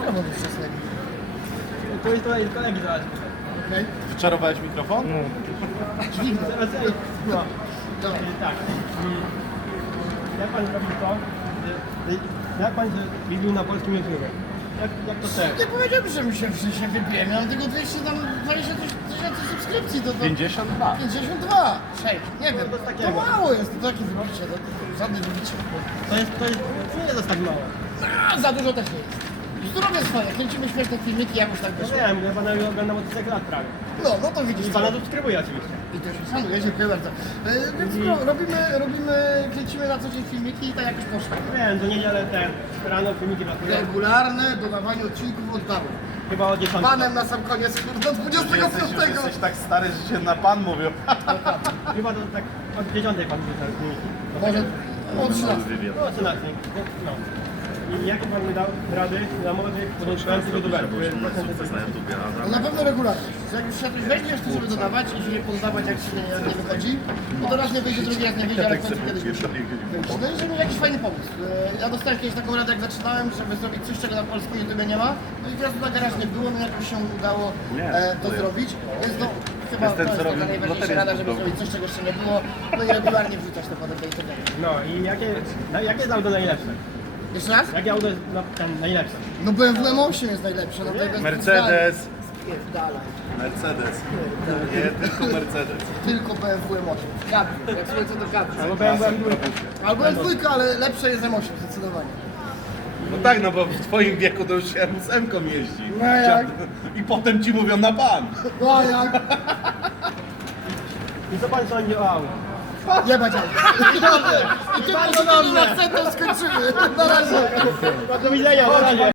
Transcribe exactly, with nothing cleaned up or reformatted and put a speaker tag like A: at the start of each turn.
A: mikrofon wczesny.
B: To jest tutaj kolegi zaraz.
A: Okej?
C: Wyczarowałeś mikrofon?
B: No.
A: Dźwignę.
B: Zaraz, ej, no.
A: Dobra.
B: I tak. I jak pan robi to? y, Jak pan wybił na polskim YouTubie? Jak, jak to też?
A: Nie powiedziałem, że mi się w sensie wybiłem. Ja mam tylko dwieście tam dwadzieścia tysięcy subskrypcji. To, to
C: pięćdziesiąt dwa.
A: pięćdziesiąt dwa. sześć. Nie wiem.
B: to
A: To,
B: takiego.
A: mało jest. To takie wybicie. To, to żadne wybicie.
B: To jest, to jest, to nie jest tak mało.
A: A, za dużo też nie jest. Tu robię swoje. Kręcimy śmieszne filmiki, jakoś tak
B: No
A: wyszło.
B: wiem, ja pana oglądam od trzech lat prawie.
A: No, no to widzisz.
B: I pana subskrybuję oczywiście.
A: I też szanuję, dziękuję bardzo. E, więc no, robimy, robimy, kręcimy na co dzień filmiki i tak jakoś poszło.
B: Wiem, to niedzielę ten rano filmiki latują.
A: Regularne dodawanie odcinków od baru.
B: Chyba o dziesiątej.
A: Panem na sam koniec, do dwudziestego
C: Jesteś, już
A: piątego.
C: jesteś tak stary, że cię na pan mówią.
B: Chyba to tak od dziesiątej pan wrzuca filmiki.
A: Może od trzynastego.
B: No o trzynastej. No. I jakie pan mi dał rady dla młodych, początkujących youtuberów?
A: No na pewno regularnie. Jak już się coś weźmiesz, to żeby dodawać i się nie poddawać, jak się nie, nie wychodzi. Bo to raz nie wyjdzie, drugi raz nie wyjdzie, ale w końcu kiedyś wyjdzie. No i żeby mieć jakiś fajny pomysł. E, Ja dostałem kiedyś taką radę, jak zaczynałem, żeby zrobić coś, czego na polskim YouTube nie ma. No i teraz na garaż nie było, no jakoś się udało
C: Nie,
A: e, to
C: to jest.
A: zrobić. Więc no, chyba
C: Jest ten,
A: to
C: co
A: jest
C: robi
A: taka najważniejsza
C: loterię
A: rada, żeby
C: zbudowaną.
A: zrobić coś, czego jeszcze nie było. No i regularnie wrzucać to potem do internetu.
B: No i jakie, na, jakie jest auto najlepsze?
A: Jeszcze raz?
B: Jakie auto jest no, ten najlepsze?
A: No B M W M osiem jest najlepsze. No, to jest
C: Mercedes.
A: Spierdalaj.
C: Mercedes. Nie, tylko Mercedes.
A: Tylko B M W M osiem. Cabrio. Jak słońce to cabrio.
B: Albo B M W M dwa.
A: Albo M dwa, ale lepsze jest M osiem zdecydowanie.
C: No tak, no bo w twoim wieku to już się z M-ką jeździ.
A: No jak?
C: I potem ci mówią na pan.
A: No a jak?
B: I co pan sądzi o auto?
A: Jebać auto. I tym pozytywnym akcentem skończymy. Na razie.
B: Do widzenia, na razie.